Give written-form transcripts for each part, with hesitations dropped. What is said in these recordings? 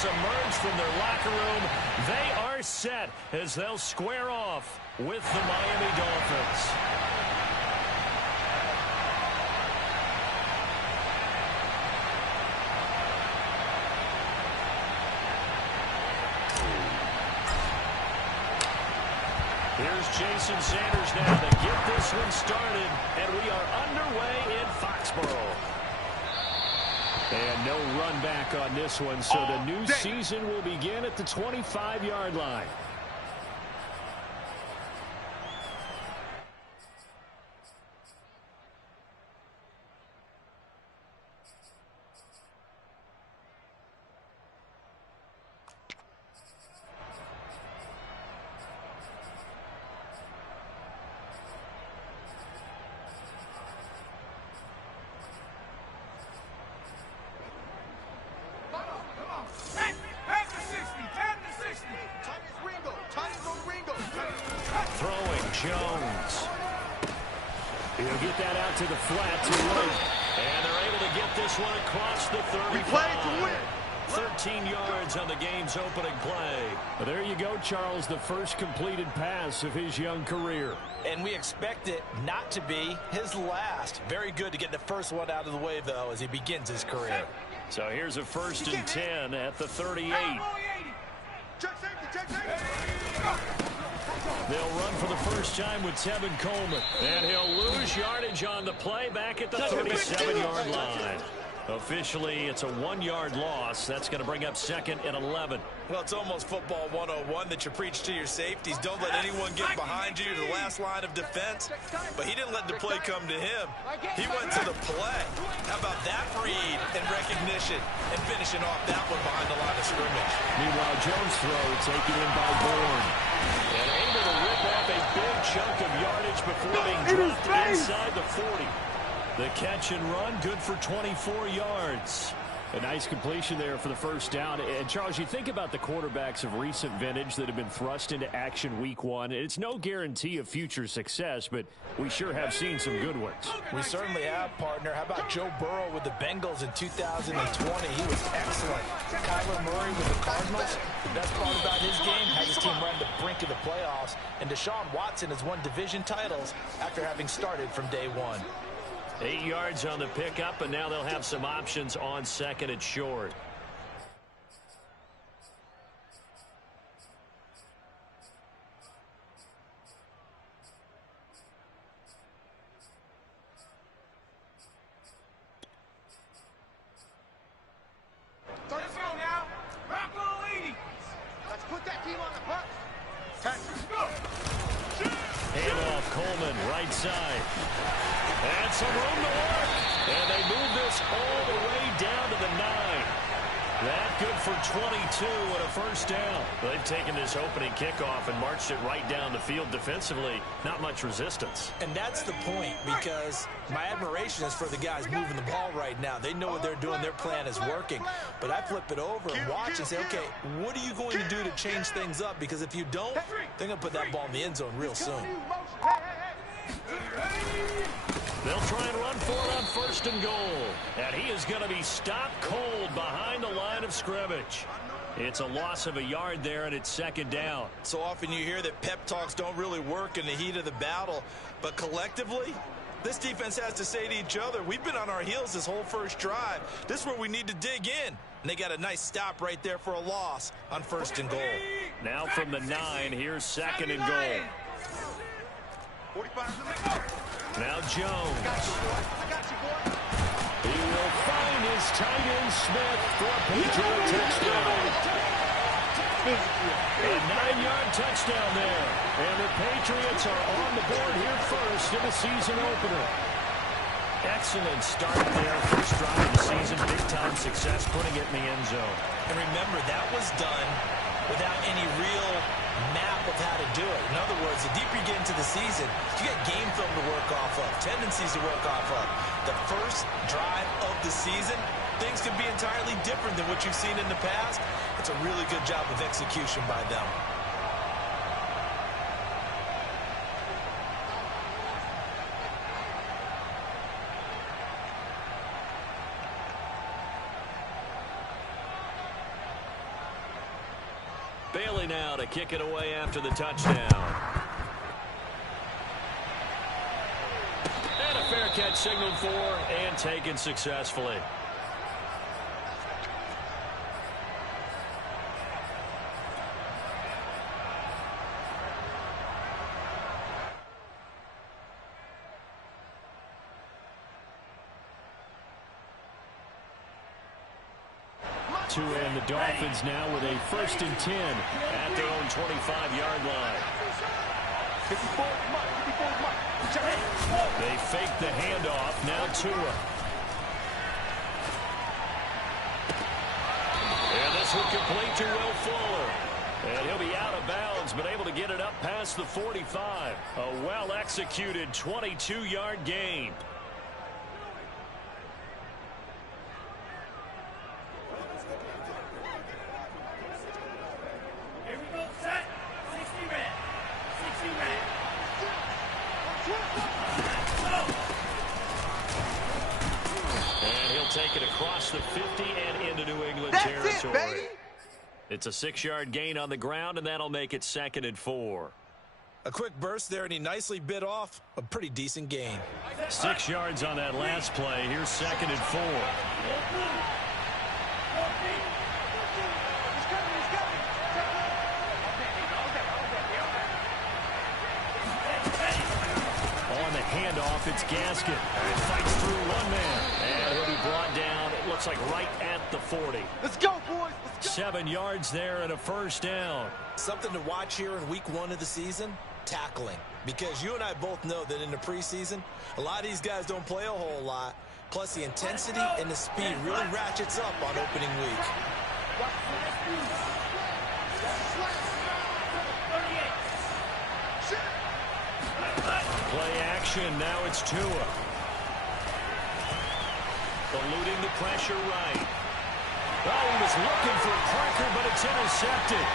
has emerged from their locker room. They are set as they'll square off with the Miami Dolphins. Here's Jason Sanders now to get this one started, and we are underway in Foxborough. And no run back on this one, so the new season will begin at the 25-yard line. Jones. He'll get that out to the flat to right. And they're able to get this one across the 35. We played to win. 13 yards on the game's opening play. Well, there you go, Charles, the first completed pass of his young career. And we expect it not to be his last. Very good to get the first one out of the way, though, as he begins his career. So here's a 1st and 10 at the 38. Check safety. They'll run for the first time with Tevin Coleman. And he'll lose yardage on the play back at the 37-yard line. Officially, it's a 1-yard loss. That's going to bring up 2nd and 11. Well, it's almost football 101 that you preach to your safeties. Don't let anyone get behind you to the last line of defense. But he didn't let the play come to him. He went to the play. How about that read and recognition and finishing off that one behind the line of scrimmage. Meanwhile, Jones' throw taken in by Bourne. And able to rip off a big chunk of yardage before being dropped inside the 40. The catch and run, good for 24 yards. A nice completion there for the first down. And, Charles, you think about the quarterbacks of recent vintage that have been thrust into action week 1. It's no guarantee of future success, but we sure have seen some good ones. We certainly have, partner. How about Joe Burrow with the Bengals in 2020? He was excellent. Kyler Murray with the Cardinals. The best part about his game, had his team run the brink of the playoffs. And Deshaun Watson has won division titles after having started from day 1. 8 yards on the pickup, and now they'll have some options on 2nd and short. Let's go now. Rock on, lady. Let's put that team on the bus. Let's go. Handoff, Coleman, right side. And some room to work. And they move this all the way down to the 9. That good for 22 and a first down. They've taken this opening kickoff and marched it right down the field defensively. Not much resistance. And that's the point, because my admiration is for the guys moving the ball right now. They know what they're doing. Their plan is working. But I flip it over and watch and say, okay, what are you going to do to change things up? Because if you don't, they're going to put that ball in the end zone real soon. They'll try and run for it on 1st and goal. And he is going to be stopped cold behind the line of scrimmage. It's a loss of a yard there, and it's 2nd down. So often you hear that pep talks don't really work in the heat of the battle. But collectively, this defense has to say to each other, we've been on our heels this whole first drive. This is where we need to dig in. And they got a nice stop right there for a loss on 1st and goal. Now from the 9, here's 2nd and goal. Now Jones. He will find his tight end Smith for a Patriot touchdown. A 9-yard touchdown there. And the Patriots are on the board here first in the season opener. Excellent start there. First drive of the season. Big-time success putting it in the end zone. And remember, that was done without any real map of how to do it. In other words, the deeper you get into the season, you get game film to work off of, tendencies to work off of. The first drive of the season, things can be entirely different than what you've seen in the past. It's a really good job of execution by them. now to kick it away after the touchdown. And a fair catch signaled for and taken successfully. To end the Dolphins now with a 1st and 10 at their own 25-yard line. They fake the handoff. Now Tua. And this will complete to Will Fuller. And he'll be out of bounds, but able to get it up past the 45. A well-executed 22-yard gain. Take it across the 50 and into New England territory. It's a 6-yard gain on the ground, and that'll make it 2nd and 4. A quick burst there, and he nicely bit off a pretty decent gain. 6 yards on that last play. Here's 2nd and 4. On the handoff, it's Gaskin. He fights through one man. And he'll be brought down, it looks like right at the 40. Let's go, boys. Let's go. 7 yards there and a 1st down. Something to watch here in week 1 of the season, tackling. Because you and I both know that in the preseason, a lot of these guys don't play a whole lot. Plus, the intensity and the speed really ratchets up on opening week. Play action, now it's Tua. Eluding the pressure right. Oh, he was looking for Parker, but it's intercepted.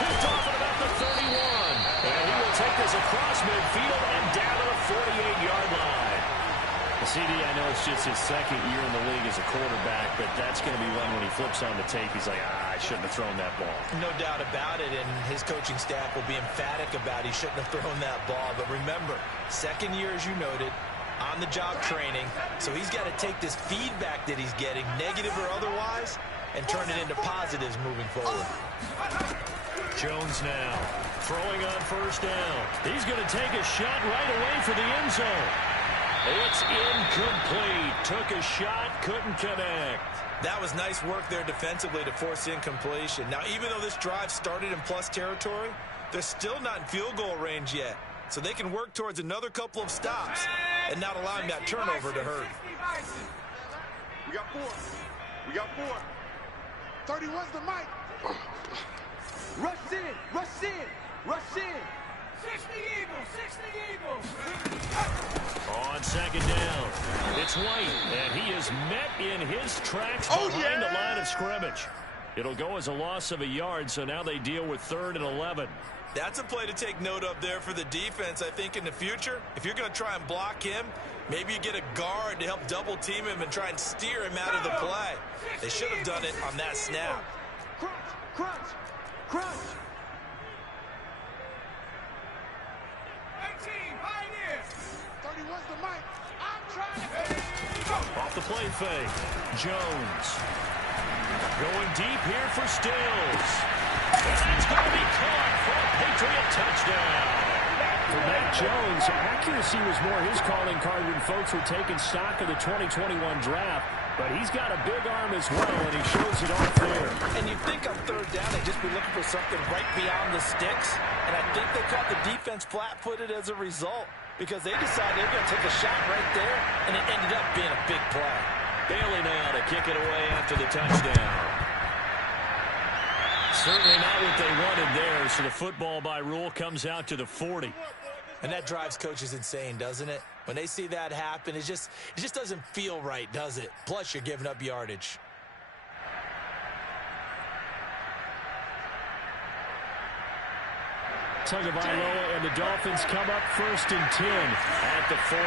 Picked off at about the 31. And he will take this across midfield and down to the 48-yard line. CD, I know it's just his 2nd year in the league as a quarterback, but that's going to be one when he flips on the tape. He's like, I shouldn't have thrown that ball. No doubt about it, and his coaching staff will be emphatic about he shouldn't have thrown that ball. But remember, 2nd year, as you noted, on-the-job training, so he's got to take this feedback that he's getting, negative or otherwise, and turn it into positives moving forward. Jones now throwing on 1st down. He's going to take a shot right away for the end zone. It's incomplete. Took a shot, couldn't connect. That was nice work there defensively to force incompletion. Now, even though this drive started in plus territory, they're still not in field goal range yet. So they can work towards another couple of stops and not allowing that turnover to hurt. We got 4. We got 4. 31's the mic. Rush in. Rush in. Rush in. 60 Eagles. 60 Eagles. On 2nd down, it's White, and he is met in his tracks behind the line of scrimmage. It'll go as a loss of a yard, so now they deal with 3rd and 11. That's a play to take note of there for the defense, I think, in the future. If you're going to try and block him, maybe you get a guard to help double-team him and try and steer him out of the play. They should have done it on that snap. Crunch, crunch, crunch. 18, Pioneers. 31's the mic. I'm trying to... Off the play fake, Jones. Going deep here for Stills. It's going to be caught for a Patriot touchdown. For Matt Jones, accuracy was more his calling card when folks were taking stock of the 2021 draft. But he's got a big arm as well, and he shows it off there. And you think on 3rd down, they'd just be looking for something right beyond the sticks. And I think they caught the defense flat-footed as a result because they decided they were going to take a shot right there, and it ended up being a big play. Bailey now to kick it away after the touchdown. Certainly not what they wanted there, so the football by rule comes out to the 40. And that drives coaches insane, doesn't it? When they see that happen, it just doesn't feel right, does it? Plus, you're giving up yardage. Tagovailoa and the Dolphins come up 1st and 10 at the 40.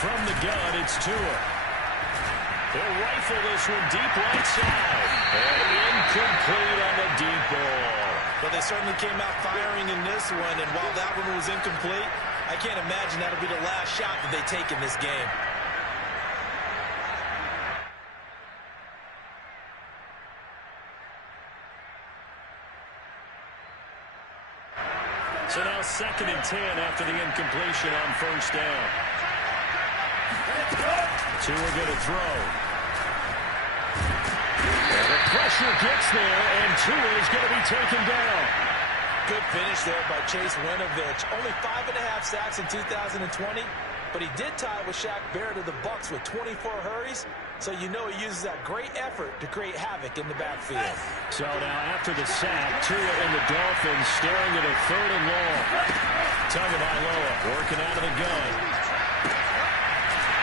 from the gun, it's Tua. He'll rifle this one deep right side. And incomplete on the deep ball. But they certainly came out firing in this one, and while that one was incomplete, I can't imagine that'll be the last shot that they take in this game. So now 2nd and 10 after the incompletion on first down. Tua going to throw. And the pressure gets there, and Tua is going to be taken down. Good finish there by Chase Winovich. Only 5.5 sacks in 2020, but he did tie with Shaq Barrett of the Bucs with 24 hurries, so you know he uses that great effort to create havoc in the backfield. So now after the sack, Tua and the Dolphins staring at a 3rd and long. Tagovailoa working out of the gun.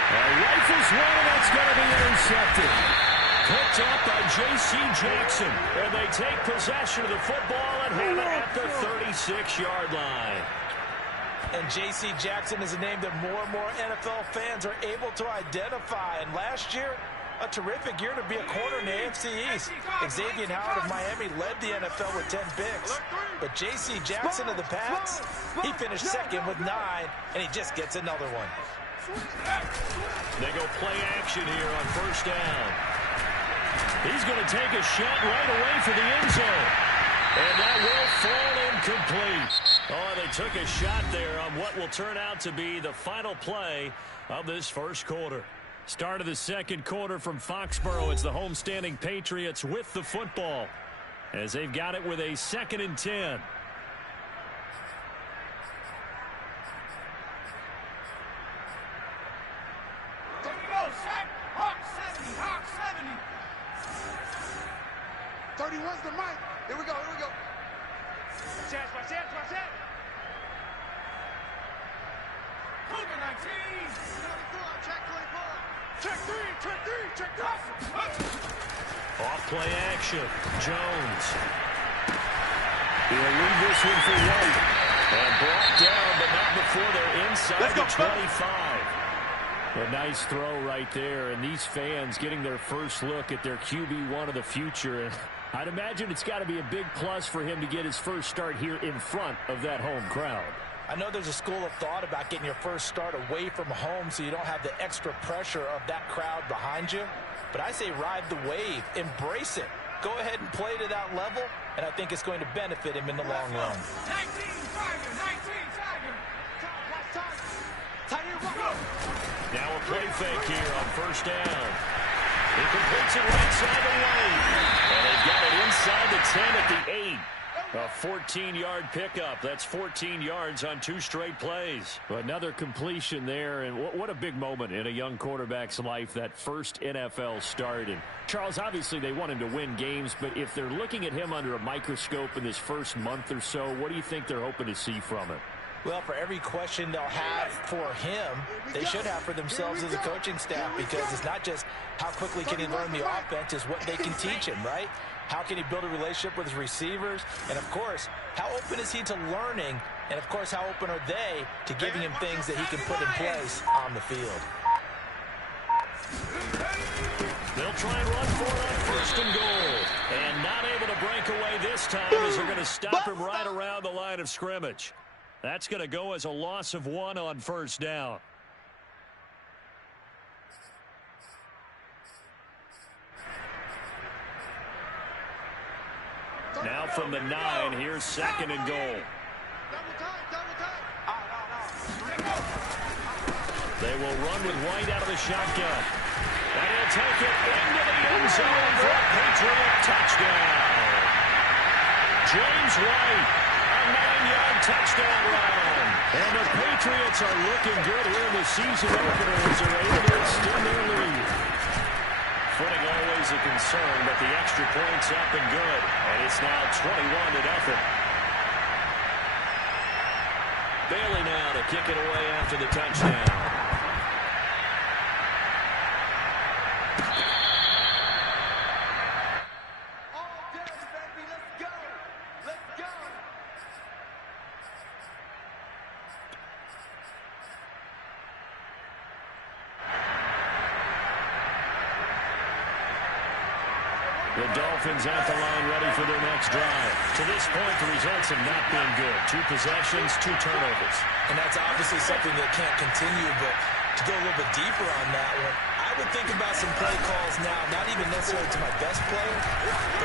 Rifles one, and that's going to be intercepted. Picked up by J.C. Jackson, and they take possession of the football and have it at the 36-yard line. And J.C. Jackson is a name that more and more NFL fans are able to identify. And last year, a terrific year to be a corner in the AFC East. Xavier Howard of Miami led the NFL with 10 picks. But J.C. Jackson of the Pats, he finished 2nd with 9, and he just gets another one. They go play action here on first down. He's going to take a shot right away for the end zone. And that will fall incomplete. Oh, they took a shot there on what will turn out to be the final play of this first quarter. Start of the second quarter from Foxborough. It's the homestanding Patriots with the football as they've got it with a 2nd and 10. The mic. Here we go. Here we go. Chance, watch it. Cougar 19. Check 24. Check 3. Check 3. Off play action. Jones. He'll leave this one for White. And brought down, but not before they're inside the 25. A nice throw right there. And these fans getting their first look at their QB1 of the future. And I'd imagine it's got to be a big plus for him to get his first start here in front of that home crowd. I know there's a school of thought about getting your first start away from home so you don't have the extra pressure of that crowd behind you. But I say ride the wave. Embrace it. Go ahead and play to that level, and I think it's going to benefit him in the long run. 19 Tiger. Now a play fake here on first down. He completes it right side the lane. And they've got it inside the 10 at the 8. A 14-yard pickup. That's 14 yards on 2 straight plays. Another completion there, and what a big moment in a young quarterback's life, that first NFL start. And Charles, obviously they want him to win games, but if they're looking at him under a microscope in this first month or so, what do you think they're hoping to see from him? Well, for every question they'll have for him, they should have for themselves as a coaching staff, because it's not just how quickly can he learn the offense, it's what they can teach him, right? How can he build a relationship with his receivers? And, of course, how open is he to learning? And, of course, how open are they to giving him things that he can put in place on the field? They'll try and run for it on first and goal. And not able to break away this time as they're going to stop him right around the line of scrimmage. That's going to go as a loss of 1 on first down. Now from the 9, here's 2nd and goal. They will run with White out of the shotgun. And he'll take it into the end zone for a Patriot touchdown. James White, a 9-yard touchdown run. And the Patriots are looking good here in the season opener as they're able to extend their lead. Footing always a concern, but the extra point's up and good. And it's now 21-0. Bailey now to kick it away after the touchdown. The Dolphins at the line ready for their next drive. To this point, the results have not been good. 2 possessions, 2 turnovers. And that's obviously something that can't continue, but to go a little bit deeper on that one, I would think about some play calls now, not even necessarily to my best player,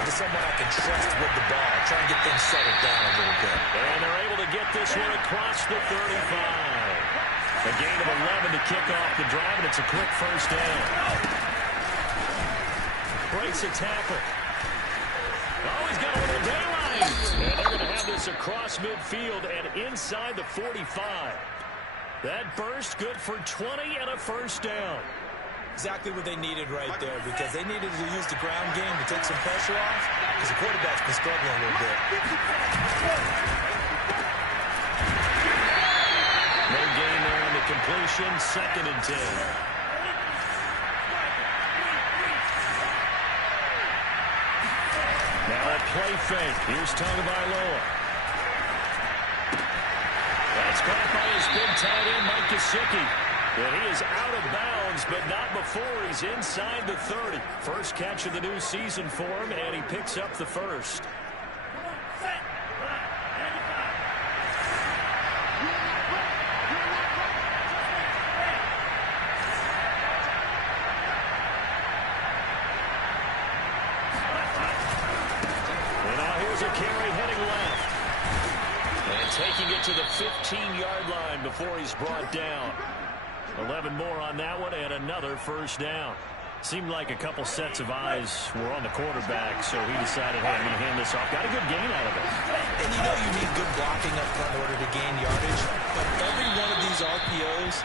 but to someone I can trust with the ball. Try and get things settled down a little bit. And they're able to get this one across the 35. A gain of 11 to kick off the drive, and it's a quick first down. Breaks a tackle. Oh, he's got a little daylight. And they're going to have this across midfield and inside the 45. That burst good for 20 and a first down. Exactly what they needed right there, because they needed to use the ground game to take some pressure off, because the quarterback's been struggling a little bit. No gain there on the completion. 2nd and 10. Now a play fake. Here's Tagovailoa. That's caught by his big tight end, Mike Gesicki. And he is out of bounds, but not before he's inside the 30. First catch of the new season for him, and he picks up the first. And now here's a carry heading left. And taking it to the 15-yard line before he's brought down. 11 more on that one, and another first down. Seemed like a couple sets of eyes were on the quarterback, so he decided, hey, I'm going to hand this off. Got a good gain out of it. And you know you need good blocking up front in order to gain yardage. But every one of these RPOs,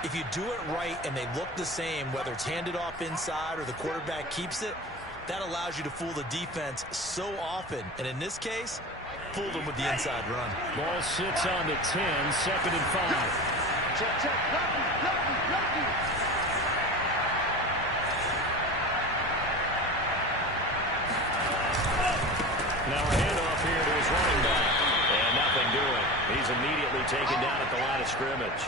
if you do it right and they look the same, whether it's handed off inside or the quarterback keeps it, that allows you to fool the defense so often. And in this case, fooled them with the inside run. Ball sits on the 10, 2nd and 5. Check, check. Lucky. Now a handoff here to his running back. And nothing doing. He's immediately taken down at the line of scrimmage.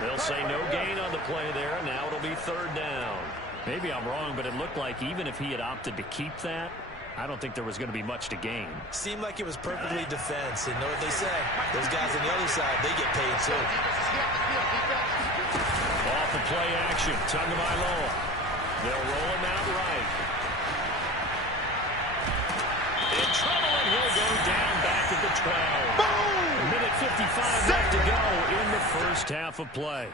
They'll say no gain on the play there. Now it'll be 3rd down. Maybe I'm wrong, but it looked like even if he had opted to keep that, I don't think there was going to be much to gain. Seemed like it was perfectly defense. And know what they say? Those guys on the other side, they get paid too. Off the play action. Tagovailoa. They'll roll him out right. In trouble, and he'll go down back at the 12. Boom! A minute 55 left to go in the first half of play.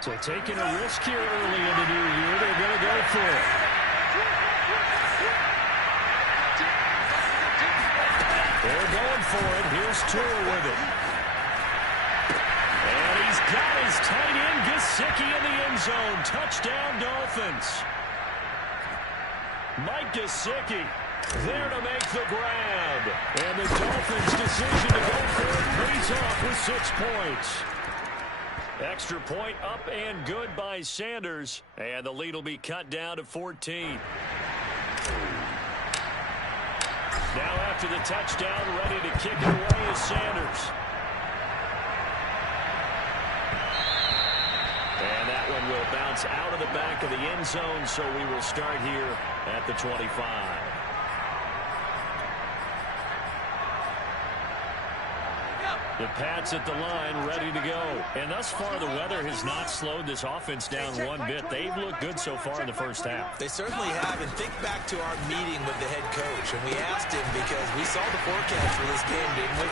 So taking a risk here early in the new year, they're going to go for it. They're going for it. Here's Tua with it. And he's got his tight end, Gesicki, in the end zone. Touchdown, Dolphins. Mike Gesicki there to make the grab. And the Dolphins' decision to go for it pays off with 6 points. Extra point up and good by Sanders. And the lead will be cut down to 14. Now after the touchdown, ready to kick it away is Sanders. And that one will bounce out of the back of the end zone, so we will start here at the 25. The Pats at the line, ready to go. And thus far, the weather has not slowed this offense down one bit. They've looked good so far in the first half. They certainly have. And think back to our meeting with the head coach. And we asked him, because we saw the forecast for this game, didn't we?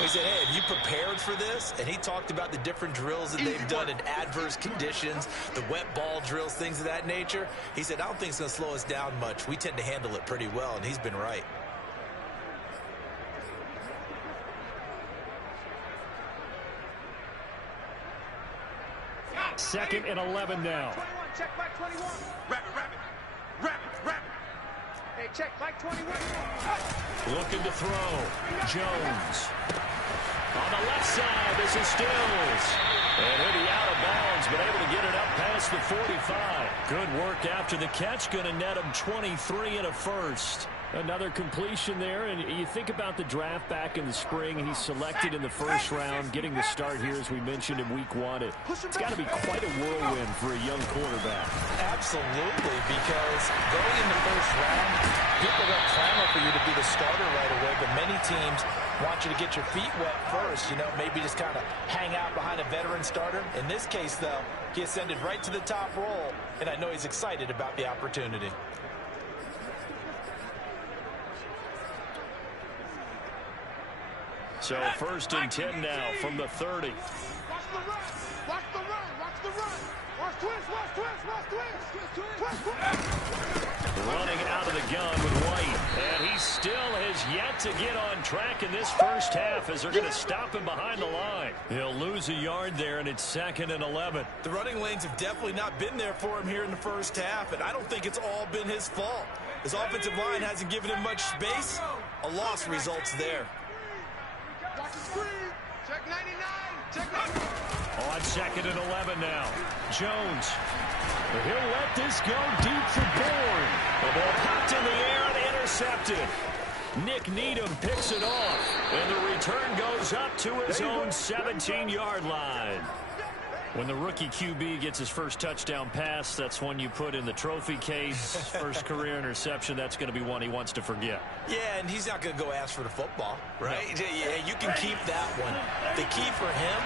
We said, hey, have you prepared for this? And he talked about the different drills that they've done in adverse conditions, the wet ball drills, things of that nature. He said, I don't think it's going to slow us down much. We tend to handle it pretty well, and he's been right. Second and 11 now. 21, check Mike 21. Rabbit. Hey, check Mike 21. Looking to throw. Jones. On the left side, this is Stills. And he'll be out of bounds, but able to get it up past the 45. Good work after the catch. Going to net him 23 and a first. Another completion there, and you think about the draft back in the spring. He's selected in the first round, getting the start here, as we mentioned, in week 1. It's got to be quite a whirlwind for a young quarterback. Absolutely, because going in the first round, people don't clamor for you to be the starter right away, but many teams want you to get your feet wet first, maybe just kind of hang out behind a veteran starter. In this case, though, he ascended right to the top role, and I know he's excited about the opportunity. So 1st and 10 now from the 30. Watch the run. Watch the run. Watch the run. Watch twist. Watch twist. Watch twist. Twist. Running out of the gun with White. And he still has yet to get on track in this first half as they're going to stop him behind the line. He'll lose a yard there, and it's 2nd and 11. The running lanes have definitely not been there for him here in the first half, and I don't think it's all been his fault. His offensive line hasn't given him much space. A loss results there. Watch the screen. Check 99. Check 99. On 2nd and 11 now. Jones. He'll let this go deep for Bourne. The ball popped in the air and intercepted. Nick Needham picks it off. And the return goes up to his own 17-yard line. When the rookie QB gets his first touchdown pass, that's one you put in the trophy case. First career interception, that's going to be one he wants to forget. Yeah, and he's not going to go ask for the football, right? No. Yeah, you can keep that one. The key for him,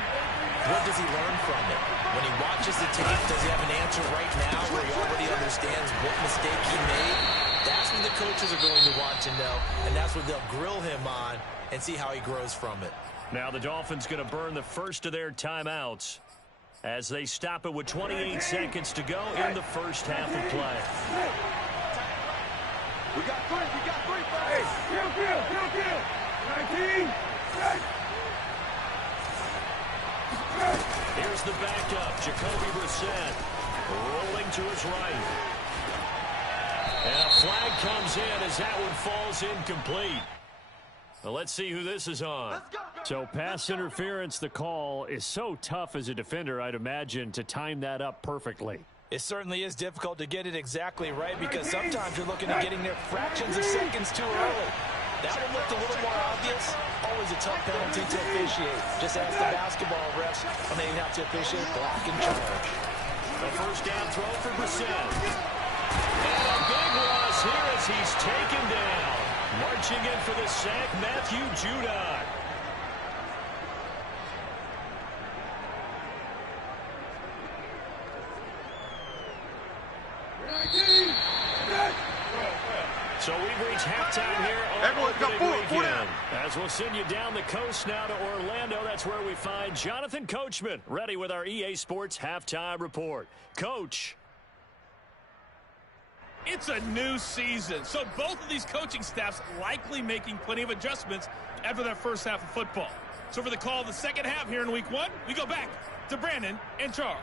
what does he learn from it? When he watches the tape, does he have an answer right now where he already understands what mistake he made? That's what the coaches are going to want to know, and that's what they'll grill him on and see how he grows from it. Now the Dolphins going to burn the first of their timeouts as they stop it with 28 seconds to go in the first half of play. We got 3. We got 3. Hey, kill. 19. Here's the backup, Jacoby Brissett, rolling to his right. And a flag comes in as that one falls incomplete. Well, let's see who this is on. So pass interference, the call is so tough as a defender, I'd imagine, to time that up perfectly. It certainly is difficult to get it exactly right because sometimes you're looking at getting there fractions of seconds too early. That one looked a little more obvious. Always a tough penalty to officiate. Just ask the basketball refs when they have to officiate block and charge. The first down throw for Brissett. And a big loss here as he's taken down. Marching in for the sack, Matthew Judon. So we've reached halftime here on opening weekend. As we'll send you down the coast now to Orlando, that's where we find Jonathan Coachman, ready with our EA Sports Halftime Report. Coach. It's a new season, so both of these coaching staffs likely making plenty of adjustments after their first half of football. So for the call of the second half here in week 1, we go back to Brandon and Charles.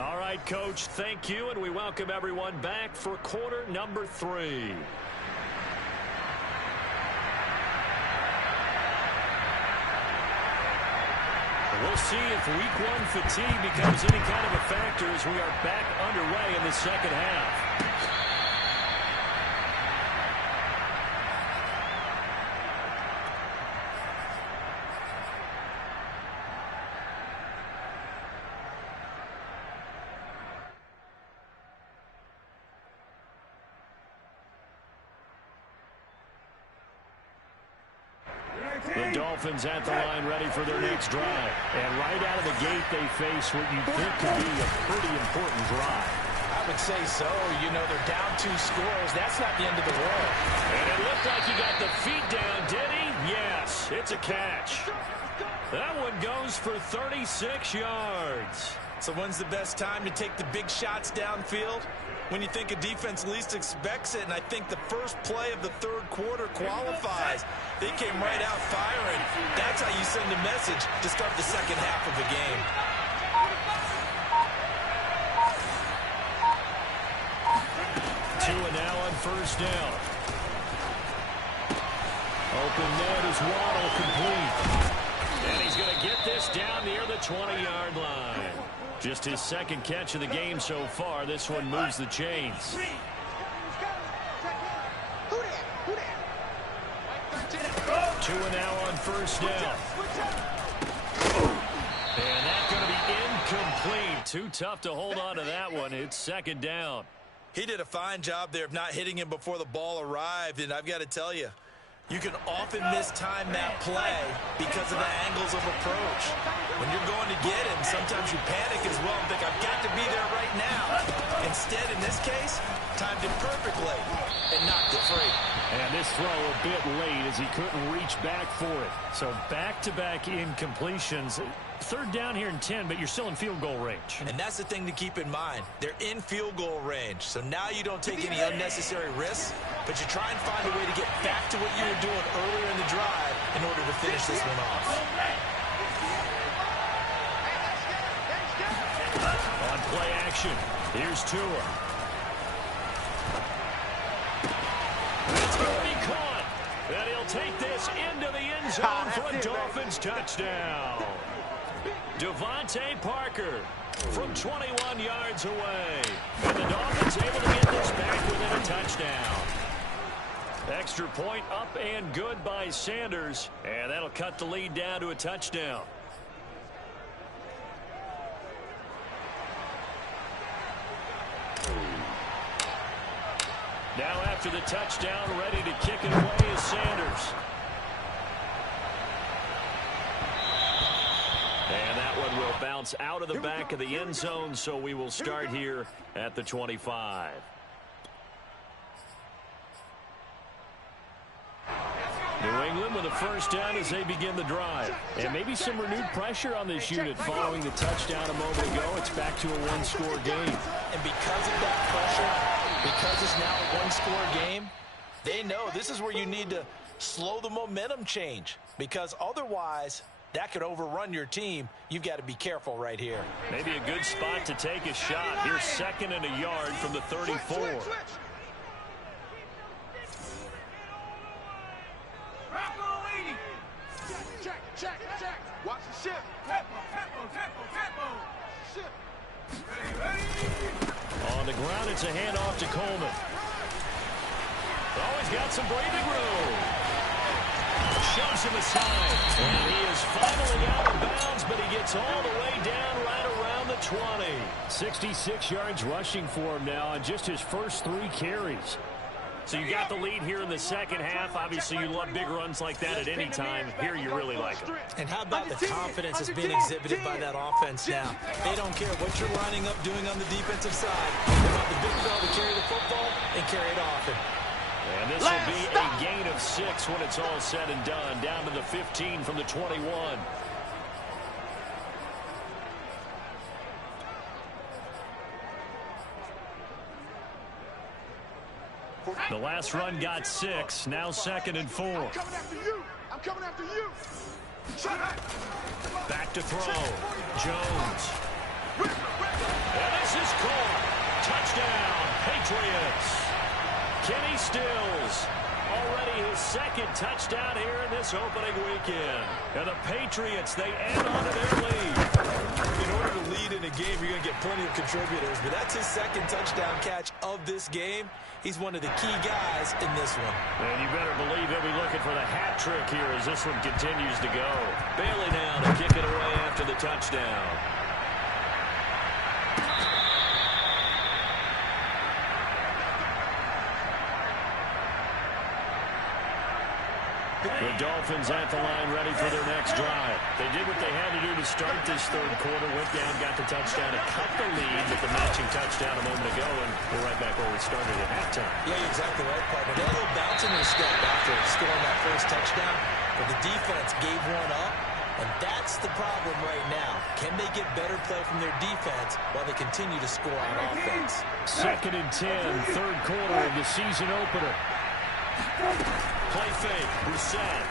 All right, Coach, thank you, and we welcome everyone back for quarter number 3. We'll see if week 1 fatigue becomes any kind of a factor as we are back underway in the second half. The Dolphins at the line ready for their next drive. And right out of the gate, they face what you think could be a pretty important drive. I would say so. They're down 2 scores. That's not the end of the world. And it looked like he got the feet down, did he? Yes, it's a catch. That one goes for 36 yards. So when's the best time to take the big shots downfield? When you think a defense least expects it, and I think the first play of the third quarter qualifies. They came right out firing. That's how you send a message to start the second half of a game. 2 and now on first down. Open net is Waddle, complete. And he's going to get this down near the 20-yard line. Just his second catch of the game so far. This one moves the chains. Two and now on first down. And that's going to be incomplete. Too tough to hold on to that one. It's second down. He did a fine job there of not hitting him before the ball arrived, and I've got to tell you, you can often mistime that play because of the angles of approach. When you're going to get him, sometimes you panic as well and think, I've got to be there right now. Instead, in this case, timed it perfectly and knocked it free. And this throw a bit late as he couldn't reach back for it. So back-to-back incompletions. Third down here in 10, but you're still in field goal range. And that's the thing to keep in mind. They're in field goal range. So now you don't take any unnecessary risks, but you try and find a way to get back to what you were doing earlier in the drive in order to finish this one off. On play action, here's Tua. It's going to be caught. And he'll take this into the end zone for a Dolphins touchdown. Devontae Parker from 21 yards away. And the Dolphins able to get this back within a touchdown. Extra point up and good by Sanders. And that'll cut the lead down to a touchdown. Now after the touchdown, ready to kick it away is Sanders. And that one will bounce out of the back of the end zone, so we will start here at the 25. New England with a first down as they begin the drive. And maybe some renewed pressure on this unit following the touchdown a moment ago. It's back to a one-score game. And because of that pressure, because it's now a one-score game, they know this is where you need to slow the momentum change. Because otherwise, that could overrun your team. You've got to be careful right here. Maybe a good spot to take a shot. Here's second and a yard from the 34. Check. Watch the ship. Tempo. On the ground, it's a handoff to Coleman. Oh, he's got some breathing room. Shoves him aside. And he is finally out of bounds, but he gets all the way down right around the 20. 66 yards rushing for him now on just his first 3 carries. So you got the lead here in the second half. Obviously, you love big runs like that at any time. Here you really like them. And how about the confidence that's being exhibited by that offense now? They don't care what you're lining up doing on the defensive side. They want the big fella to carry the football and carry it often. And this will be a gain of 6 when it's all said and done. Down to the 15 from the 21. The last run got 6. Now second and 4. I'm coming after you. Back to throw. Jones. And this is caught. Touchdown, Patriots. Kenny Stills. Already his second touchdown here in this opening weekend. And the Patriots, they add on to their lead. In order to lead in a game, you're going to get plenty of contributors. But that's his second touchdown catch of this game. He's one of the key guys in this one. And you better believe he'll be looking for the hat trick here as this one continues to go. Bailey now to kick it away after the touchdown. The Dolphins at the line ready for their next drive. They did what they had to do to start this third quarter. Went down, got the touchdown to cut the lead with the matching touchdown a moment ago, and we're right back where we started at halftime. Yeah, you're exactly right, partner. They had a little bounce in their step after scoring that first touchdown, but the defense gave one up, and that's the problem right now. Can they get better play from their defense while they continue to score on offense? Second and 10, third quarter of the season opener. Play fake, Brissett.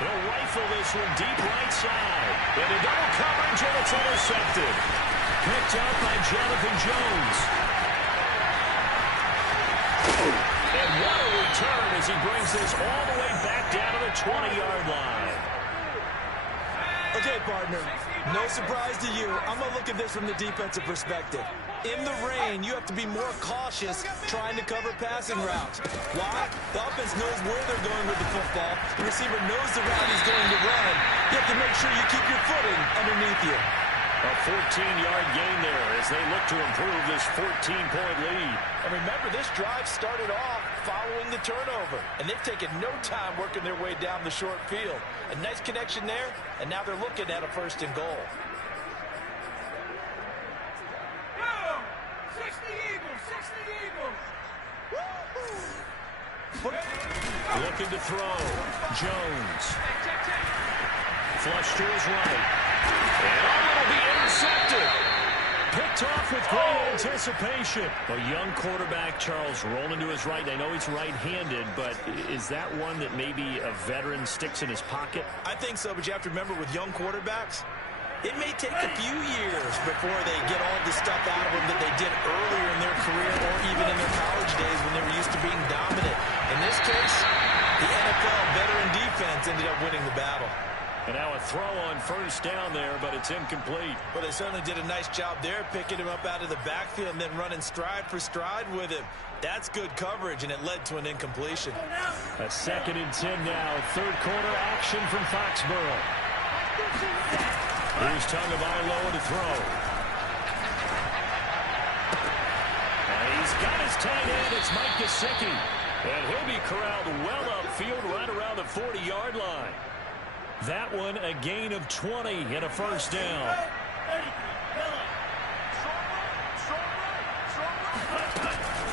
He'll rifle this one deep right side. Into double coverage, and it's intercepted. Picked up by Jonathan Jones. And what a return as he brings this all the way back down to the 20-yard line. Okay, partner, no surprise to you. I'm going to look at this from the defensive perspective. In the rain, you have to be more cautious trying to cover passing routes. Why? The offense knows where they're going with the football. The receiver knows the route he's going to run. You have to make sure you keep your footing underneath you. A 14-yard gain there as they look to improve this 14-point lead. And remember, this drive started off following the turnover. And they've taken no time working their way down the short field. A nice connection there, and now they're looking at a 1st and goal. Looking to throw. Jones. Flush to his right. And it'll be intercepted. Picked off with great anticipation. A young quarterback, Charles, rolling to his right. I know he's right-handed, but is that one that maybe a veteran sticks in his pocket? I think so, but you have to remember with young quarterbacks, it may take a few years before they get all the stuff out of them that they did earlier in their career or even in their college days when they were used to being dominant. In this case, the NFL veteran defense ended up winning the battle. And now a throw on 1st down there, but it's incomplete. Well, they certainly did a nice job there, picking him up out of the backfield and then running stride for stride with him. That's good coverage, and it led to an incompletion. A 2nd and 10 now. 3rd quarter action from Foxborough. Here's Tagovailoa to throw. And he's got his tight end. It's Mike Gesicki. And he'll be corralled well upfield right around the 40-yard line. That one a gain of 20 and a 1st down.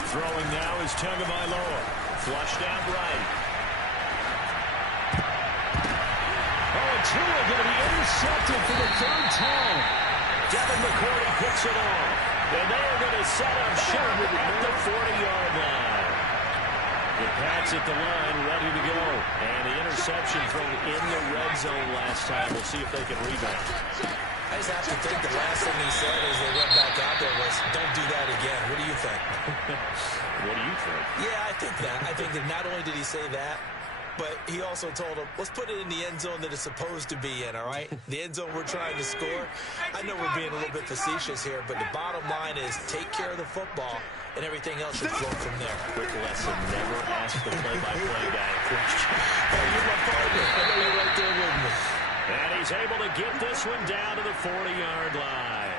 Throwing now is Tagovailoa. Flushed out right. Tua going to be intercepted for the 3rd time. Devin McCourty picks it off. And they are going to set up shop at the 40-yard line. The Pats at the line, ready to go. And the interception thrown in the red zone last time. We'll see if they can rebound. I just have to think the last thing he said as they went back out there was, don't do that again. What do you think? What do you think? Yeah, I think that. I think that not only did he say that, but he also told him, let's put it in the end zone that it's supposed to be in, all right? The end zone we're trying to score. I know we're being a little bit facetious here, but the bottom line is take care of the football, and everything else should flow from there. Quick lesson, never ask the play-by-play guy a question. Hey, you're my partner. I know you're right there with me. And he's able to get this one down to the 40-yard line.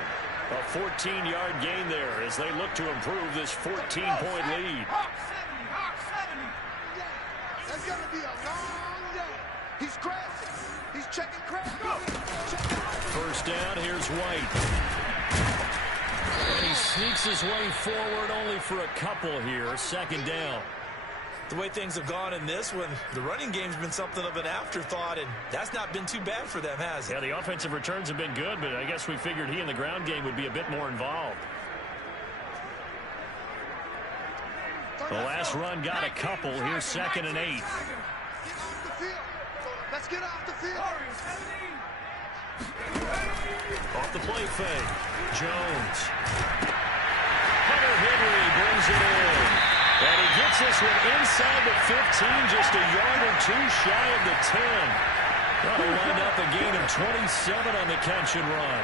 A 14-yard gain there as they look to improve this 14-point lead. That's going to be a long day. He's crashing. He's checking crash. 1st down, here's White. And he sneaks his way forward only for a couple here. 2nd down. The way things have gone in this one, the running game's been something of an afterthought, and that's not been too bad for them, has it? Yeah, the offensive returns have been good, but I guess we figured he in the ground game would be a bit more involved. The last run got a couple. Here's 2nd and 8. Let's get off the field. Off the play fake. Jones. Hunter Henry brings it in. And he gets this one inside the 15, just a yard or two shy of the 10. That'll wind up a gain of 27 on the catch and run.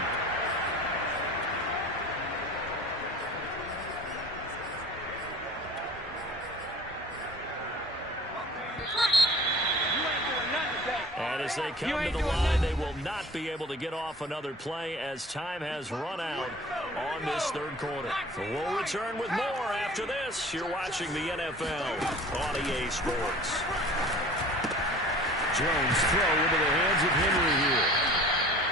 And as they come to the line, they will not be able to get off another play as time has run out on this 3rd quarter. We'll return with more after this. You're watching the NFL on EA Sports. Jones throw into the hands of Henry here.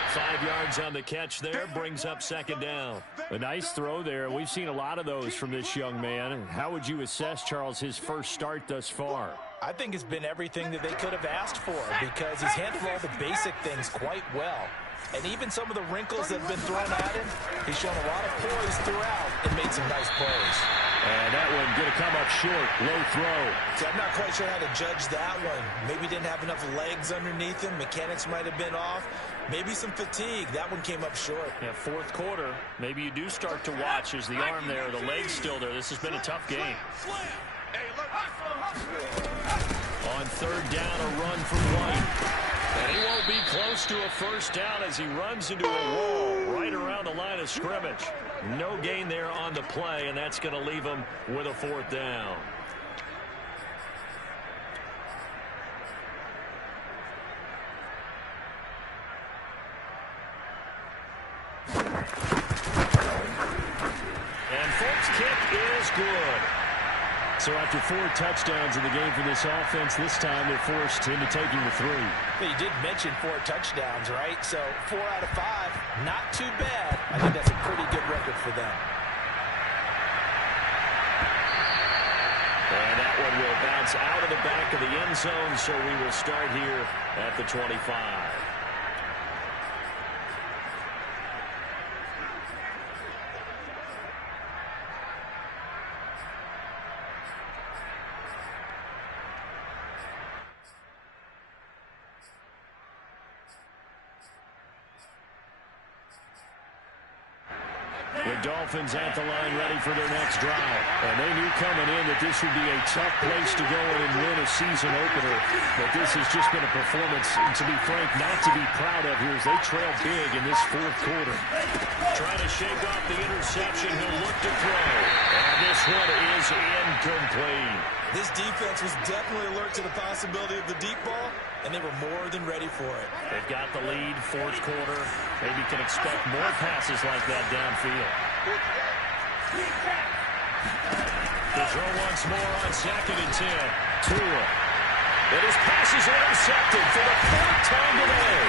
5 yards on the catch there, brings up 2nd down. A nice throw there. We've seen a lot of those from this young man. How would you assess, Charles, his first start thus far? I think it's been everything that they could have asked for because he's handled all the basic things quite well. And even some of the wrinkles that have been thrown at him, he's shown a lot of poise throughout and made some nice plays. And that one going to come up short. Low throw. See, I'm not quite sure how to judge that one. Maybe didn't have enough legs underneath him. Mechanics might have been off. Maybe some fatigue. That one came up short. Yeah, fourth quarter. Maybe you do start to watch as the arm there, the leg's still there. This has been a tough game. On third down, a run from White. And he won't be close to a first down as he runs into a wall right around the line of scrimmage. No gain there on the play, and that's going to leave him with a fourth down. And Folks' kick is good. So after 4 touchdowns in the game for this offense, this time they're forced into taking the 3. Well, you did mention 4 touchdowns, right? So 4 out of 5, not too bad. I think that's a pretty good record for them. And that one will bounce out of the back of the end zone, so we will start here at the 25. The Dolphins at the line ready for their next drive. And they knew coming in that this would be a tough place to go in and win a season opener. But this has just been a performance, and to be frank, not to be proud of here as they trail big in this fourth quarter. Trying to shake off the interception. He'll look to throw. And this one is incomplete. This defense was definitely alert to the possibility of the deep ball, and they were more than ready for it. They've got the lead, fourth quarter. Maybe can expect more passes like that downfield. The throw once more on 2nd and 10. Tua. And his pass is intercepted for the 4th time today.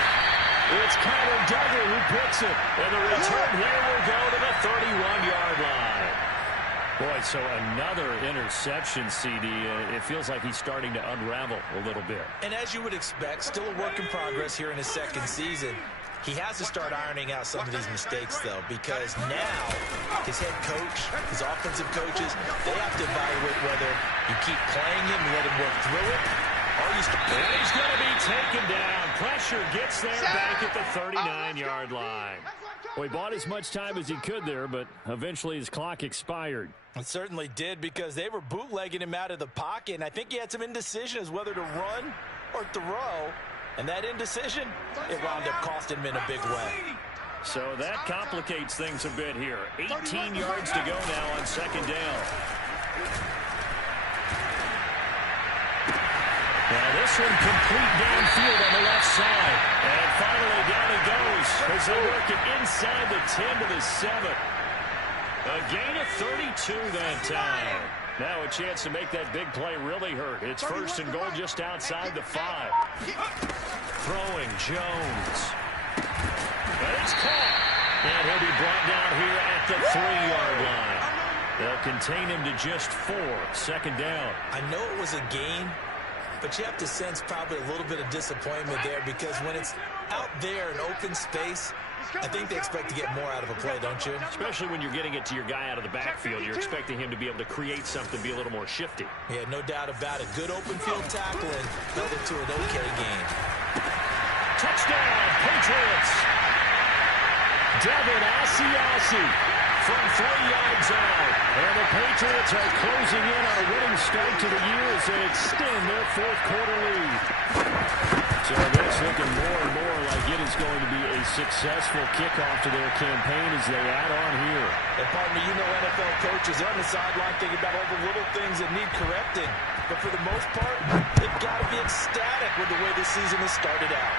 It's Connor Duggar who picks it. And the return here will go to the 31-yard line. Boy, so another interception, CD. It feels like he's starting to unravel a little bit. And as you would expect, still a work in progress here in his 2nd season. He has to start ironing out some of these mistakes, though, because now his head coach, his offensive coaches, they have to evaluate whether you keep playing him and let him work through it, or you start. And he's going to be taken down. Pressure gets there back at the 39-yard line. Well, he bought as much time as he could there, but eventually his clock expired. It certainly did, because they were bootlegging him out of the pocket, and I think he had some indecision as whether to run or throw. And that indecision, it wound up costing him in a big way. So that complicates things a bit here. 18 yards to go now on 2nd down. Now this one complete downfield on the left side. And finally down he goes as they work it inside the 10 to the 7. A gain of 32 that time. Now a chance to make that big play really hurt. It's 1st and goal just outside the 5. Throwing Jones. And it's caught. And he'll be brought down here at the 3-yard line. They'll contain him to just 4. 2nd down. I know it was a gain, but you have to sense probably a little bit of disappointment there, because when it's out there in open space, I think they expect to get more out of a play, don't you? Especially when you're getting it to your guy out of the backfield. You're expecting him to be able to create something, be a little more shifty. Yeah, no doubt about it. Good open field tackling held it to an okay game. Touchdown, Patriots. Devin Asiasi from 3 yards out. And the Patriots are closing in on a winning start to the year as they extend their fourth quarter lead. So that's looking more and more like it is going to be a successful kickoff to their campaign as they add on here. And pardon me, you know NFL coaches on the sideline thinking about all the little things that need correcting. But for the most part, they've got to be ecstatic with the way this season has started out.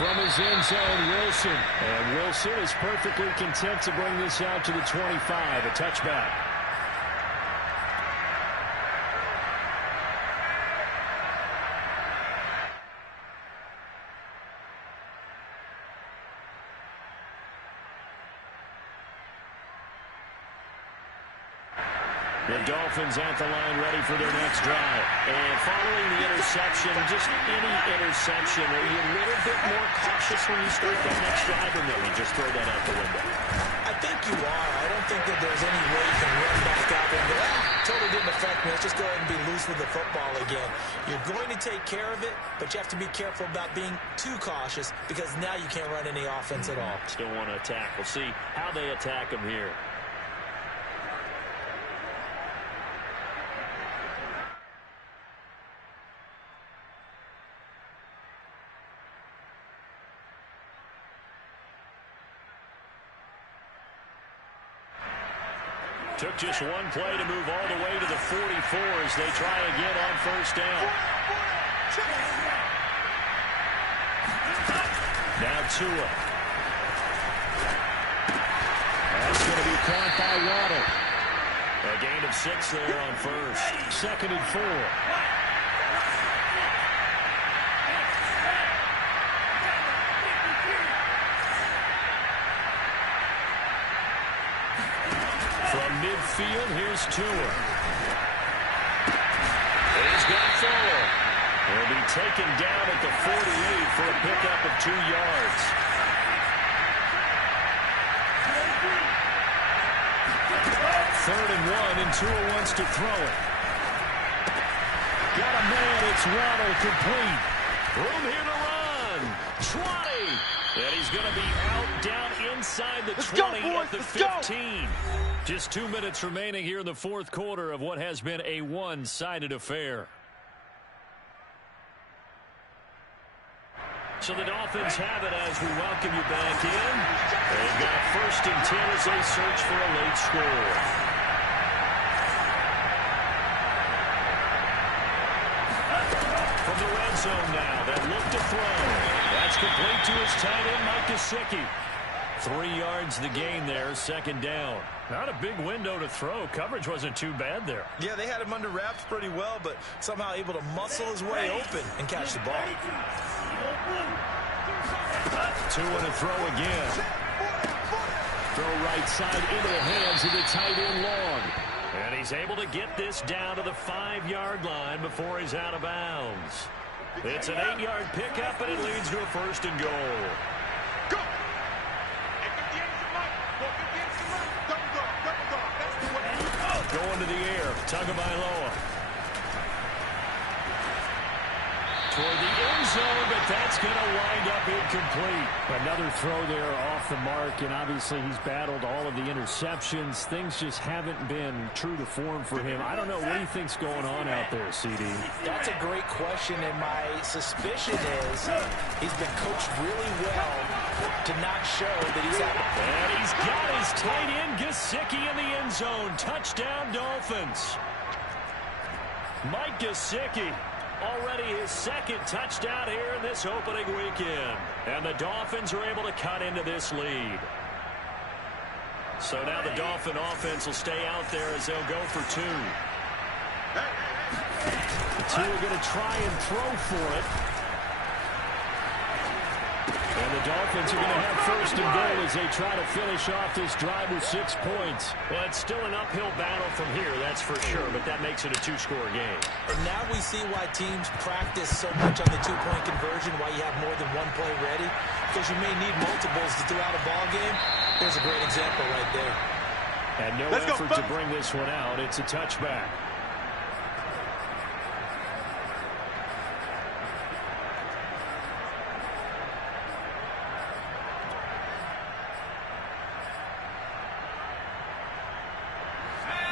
From his end zone, Wilson. And Wilson is perfectly content to bring this out to the 25, a touchback. The Dolphins at the line ready for their next drive. And following the interception, just any interception, are you a little bit more cautious when you start that next drive, or no, you just throw that out the window? I think you are. I don't think that there's any way affect me. Let's just go ahead and be loose with the football again. You're going to take care of it, but you have to be careful about being too cautious because now you can't run any offense at all. Still want to attack. We'll see how they attack him here. Took just one play to move all the way to the 44 as they try again on first down. Now Tua. That's going to be caught by Waddle. A gain of 6 there on first. 2nd and 4. From midfield, here's Tua. He's gone forward. He'll be taken down at the 48 for a pickup of 2 yards. Third and 1, and Tua wants to throw it. Got a man, it's Waddle complete. Room here to run. 20. And he's going to be out down inside the 20 at the 15. Just 2 minutes remaining here in the fourth quarter of what has been a one-sided affair. So the Dolphins have it as we welcome you back in. They've got 1st and 10 as they search for a late score. From the red zone now, they look to throw. That's complete to his tight end, Mike Gesicki. 3 yards the gain there, 2nd down. Not a big window to throw. Coverage wasn't too bad there. Yeah, they had him under wraps pretty well, but somehow able to muscle his way open and catch the ball. 2 and a throw again. Throw right side into the hands of the tight end Long. And he's able to get this down to the 5-yard line before he's out of bounds. It's an 8-yard pickup, and it leads to a 1st and goal. Going to the air, Tagovailoa. Toward the end zone, but that's going to wind up incomplete. Another throw there off the mark, and obviously he's battled all of the interceptions. Things just haven't been true to form for him. I don't know what he thinks going on out there, CD. That's a great question, and my suspicion is he's been coached really well to not show that he's out. And he's got his tight end Gesicki in the end zone. Touchdown, Dolphins. Mike Gesicki. Already his 2nd touchdown here in this opening weekend. And the Dolphins are able to cut into this lead. So now the Dolphin offense will stay out there as they'll go for 2. The 2 are going to try and throw for it. And the Dolphins are going to have 1st and goal as they try to finish off this drive with 6 points. Well, it's still an uphill battle from here, that's for sure, but that makes it a 2-score game. And now we see why teams practice so much on the 2-point conversion, why you have more than one play ready, because you may need multiples throughout a ball game. There's a great example right there. And no effort to bring this one out. It's a touchback.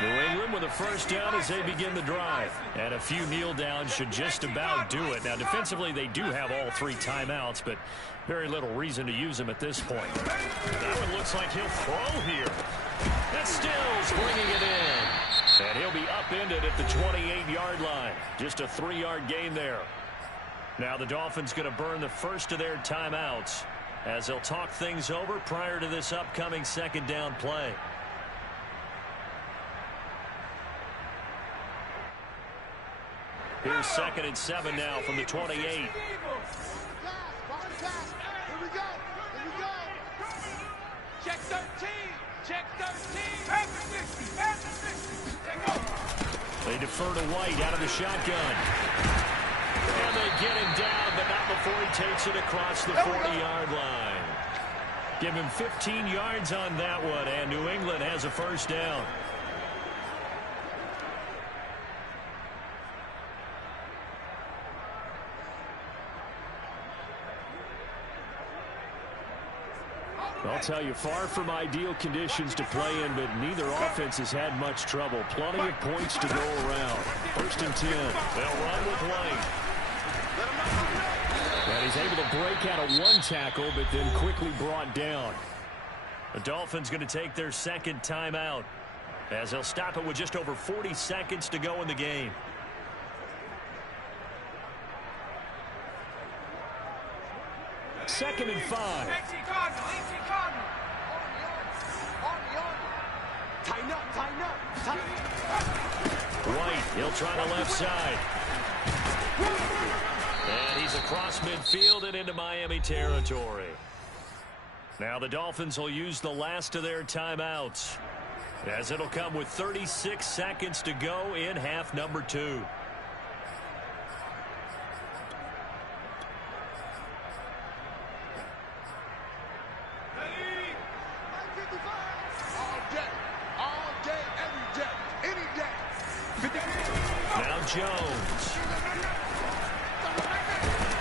New England with a 1st down as they begin the drive. And a few kneel downs should just about do it. Now, defensively, they do have all 3 timeouts, but very little reason to use them at this point. That one looks like he'll throw here. And Stills bringing it in. And he'll be upended at the 28-yard line. Just a 3-yard gain there. Now the Dolphins going to burn the first of their timeouts as they'll talk things over prior to this upcoming 2nd down play. Here's 2nd and 7 now from the 28. Here we go. Check 13. Check 13. They defer to White out of the shotgun. And they get him down, but not before he takes it across the 40-yard line. Give him 15 yards on that one, and New England has a 1st down. I'll tell you, far from ideal conditions to play in, but neither offense has had much trouble. Plenty of points to go around. 1st and 10. They'll run with Lane. And he's able to break out of one tackle, but then quickly brought down. The Dolphins going to take their 2nd timeout, as they'll stop it with just over 40 seconds to go in the game. Second and 5. Tighten up, tighten up, tighten up. White, he'll try the left side. And he's across midfield and into Miami territory. Now the Dolphins will use the last of their timeouts, as it'll come with 36 seconds to go in half number 2. Jones.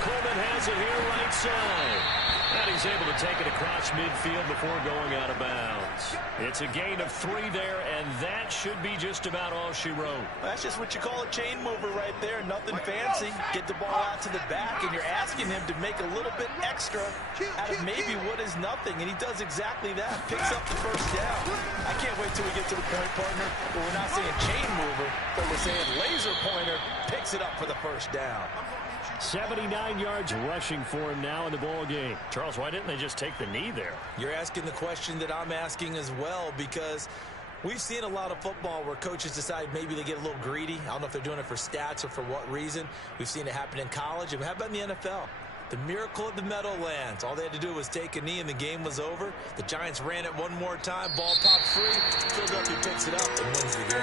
Coleman has it here right side. And he's able to take it across midfield before going out of bounds. It's a gain of 3 there, and that should be just about all she wrote. That's just what you call a chain mover right there. Nothing fancy. Get the ball out to the back, and you're asking him to make a little bit extra out of maybe what is nothing, and he does exactly that. Picks up the 1st down. I can't wait till we get to the point, partner, where we're not saying chain mover, but we're saying laser pointer picks it up for the 1st down. 79 yards rushing for him now in the ball game. Charles, why didn't they just take the knee there? You're asking the question that I'm asking as well, because we've seen a lot of football where coaches decide maybe they get a little greedy. I don't know if they're doing it for stats or for what reason. We've seen it happen in college, and how about in the NFL? The miracle of the Meadowlands. All they had to do was take a knee, and the game was over. The Giants ran it one more time. Ball popped free. Philadelphia picks it up and wins the game.